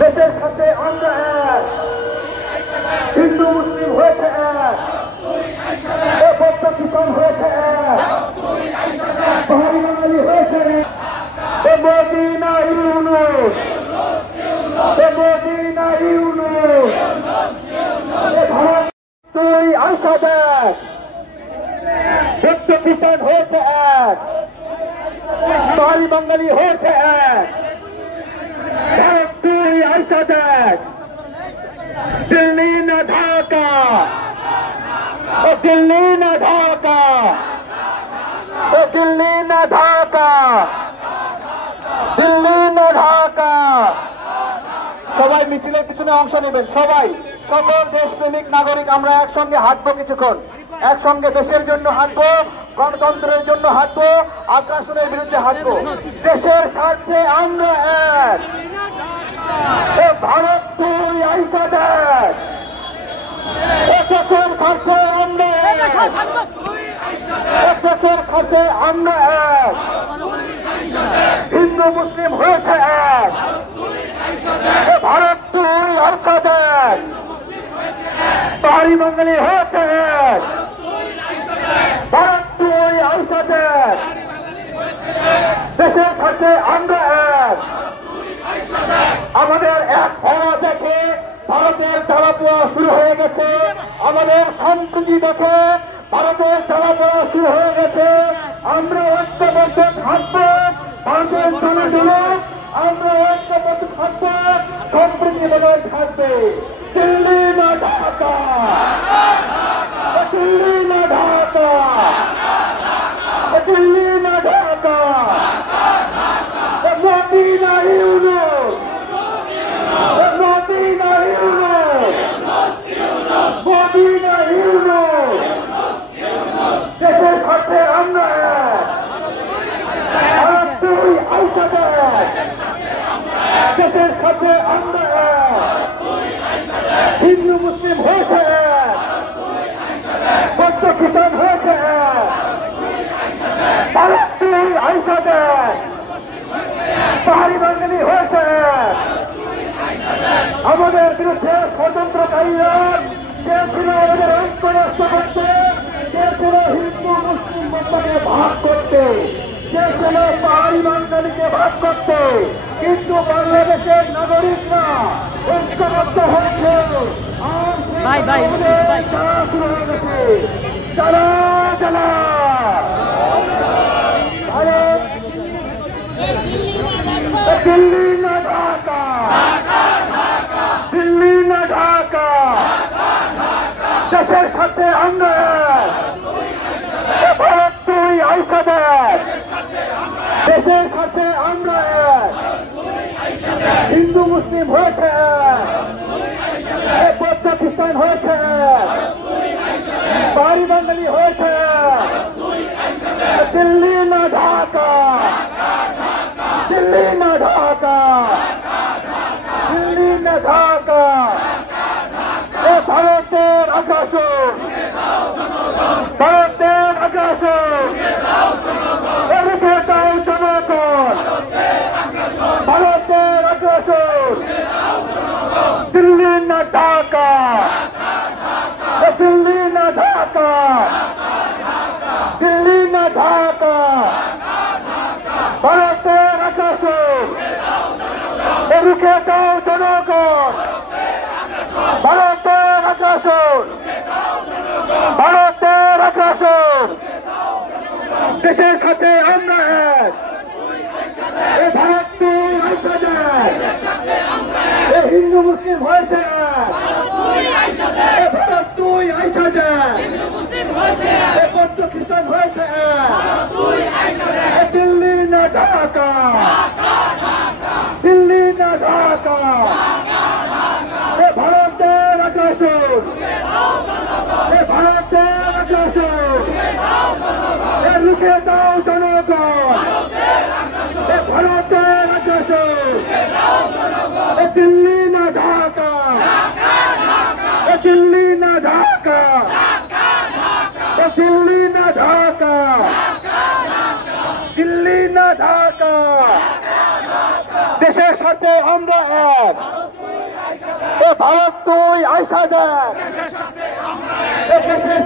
দেশের সাথে আমরা এক, হিন্দু মুসলিম হয়েছে এক, বৌদ্ধ খ্রিস্টান হয়েছে এক, বাঙালি বাঙালি হয়েছে এক। মোদি না ইউনূস, মোদি না ইউনূস, ভারত তুই আশা দেখ। বৌদ্ধ খ্রিস্টান হয়েছে এক, বাঙালি বাঙালি হয়েছে এক। ভারত তুই আশা দেখ। দিল্লি না ঢাকা, ও দিল্লি না ঢাকা, ও দিল্লি না ঢাকা, দিল্লি না ঢাকা। সবাই মিছিলের পিছনে অংশ নেবেন। সবাই, সকল দেশপ্রেমিক নাগরিক আমরা একসঙ্গে হাঁটবো, কিছুক্ষণ একসঙ্গে দেশের জন্য হাঁটবো, গণতন্ত্রের জন্য হাঁটবো, আগ্রাসনের বিরুদ্ধে হাঁটবো। দেশের স্বার্থে আমরা এক। ভারত তুই আইসা দেখ। দেশের স্বার্থে আমরা এক, দেশের স্বার্থে আমরা এক। হিন্দু মুসলিম হয়েছে এক। ভারত তুই আইসা দেখ। বাঙালি বাঙালি হয়েছে এক। ভারত তুই আইসা দেখ। দেশের সাথে আমরা এক। আমাদের এক হওয়া দেখে ভারতের জ্বালাপোড়া শুরু হয়ে গেছে। আমাদের সম্প্রীতি দেখে ভারতের জ্বালাপোড়া শুরু হয়ে গেছে। আমরা ঐক্যবদ্ধ থাকবো, ভারতের জনগণ আমরা ঐক্যবদ্ধ থাকবো, সম্প্রীতি বজায় থাকবে। দিল্লি না ঢাকা, দিল্লি না ঢাকা, দিল্লি না ঢাকা, মোদি না ইউনূস, মোদি না ইউনূস, মোদি না ইউনূস। দেশের স্বার্থে আমরা এক। ভারত তুই আইসা দেখ। দেশের স্বার্থে আমরা এক। হিন্দু মুসলিম হয়েছে এক, বৌদ্ধ খ্রিস্টান হয়েছে এক। ভারত তুই আইসা দেখ। বাঙালি বাঙালি হয়েছে এক। আমাদের বিরুদ্ধে ষড়যন্ত্রকারীরা চেয়েছিল আমাদের ঐক্য নষ্ট করতে, চেয়েছিল হিন্দু মুসলিম মতকে ভাগ করতে, চেয়েছিল বাঙালি বাঙালিকে ভাগ করতে। কিন্তু বাংলাদেশের নাগরিকরা ঐক্যবদ্ধ হয়েছে। আর শুরু হয়ে গেছে জ্বালা জ্বালা। ভারত দিল্লি না ঢাকা, দিল্লি না ঢাকা, দেশের সাথে আমরা এক। ভারত তুই আইসা দেখ। দেশের সাথে আমরা এক। হিন্দু মুসলিম হয়েছে এক, বৌদ্ধ খ্রিস্টান হয়েছে এক, বাঙালি বাঙালি হয়েছে এক। দিল্লি না ঢাকা, দিল্লি না ঢাকা, দিল্লি না ঢাকা। ভারতের আগ্রাসন, ভারতের আগ্রাসন রুখে দাও জনগণ। ভারতের আগ্রাসন। দিল্লি না ঢাকা, দিল্লি না ঢাকা, দিল্লি না ঢাকা। ভারতের আগ্রাসন রুখে দাও জনগণ। ভারতের আগ্রাসন, ভারতের আগ্রাসন। দেশের সাথে আমরা এক। ভারত তুই আইসা দেখ। হিন্দু মুসলিম হয়েছে এক। ভারত তুই আইসা দেখ। বৌদ্ধ খ্রিস্টান হয়েছে এক। দিল্লি না ঢাকা, দিল্লি না ঢাকা। ভারতের আগ্রাসন, ভারতের আগ্রাসন রুখে দাও জনগণ। ভারতের আগ্রাসন। দিল্লি না ঢাকা, দিল্লি না ঢাকা, দিল্লি না ঢাকা, দিল্লি না ঢাকা। দেশের সাথে আমরা এক। এ ভারত তুই আইসা দেখ, দেশের